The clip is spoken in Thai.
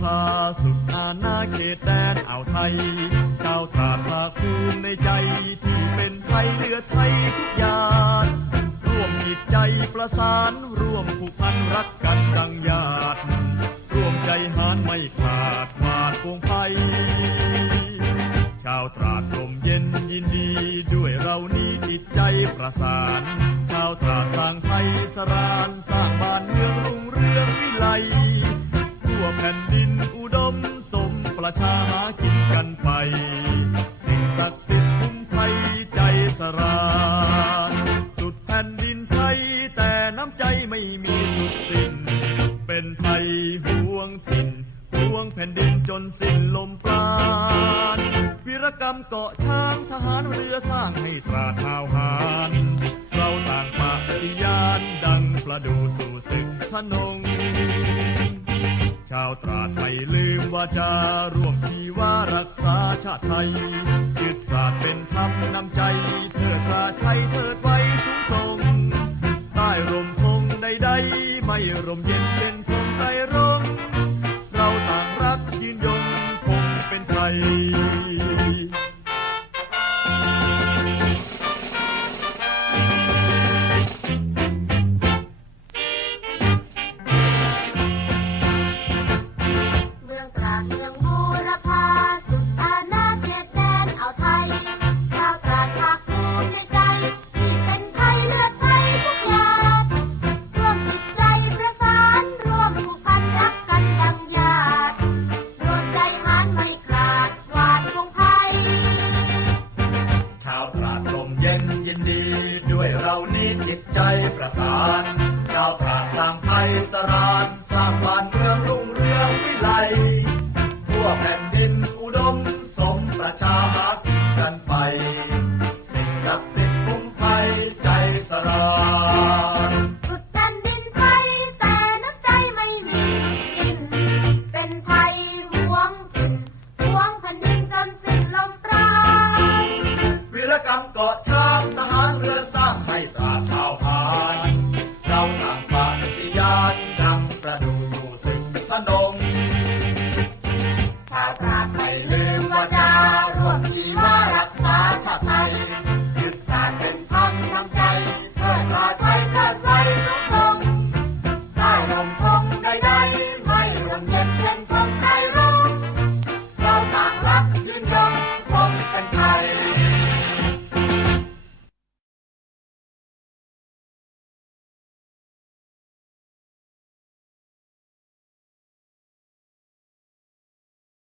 พาสุดอาณาเขตแดนอ่าวไทยเจ้าตราภาคภูมิในใจที่เป็นไทยเหลือไทยทุกอย่างร่วมจิตใจประสานร่วมผูกพันรักกันดังญาติร่วมใจหานไม่ขาดมาดพวงไพชาวตราดลมเย็นยินดีด้วยเรานี้จิตใจประสานชาวตราดสร้างไทยสรานสร้างบ้านเมือง ไม่มีสุดสิ้น เป็นไทยห่วงถิ่นห่วงแผ่นดินจนสิ้นลมปราณวิรกรรมเกาะช้างทหารเรือสร้างให้ตราดหาวหารเราต่างปฏิญาณดังประดูสู่ศึกทนง ชาวตราดไม่ลืมว่าจะร่วมชีวารักษาชาติไทยยึดศาสตร์เป็น ไม่ร่มเย็นเป็นธงไรร่มเราต่างรักยืนยงคงเป็นไทย ตใจประสานเจ้าพระสร้างไทยสรานสร้างบ้าน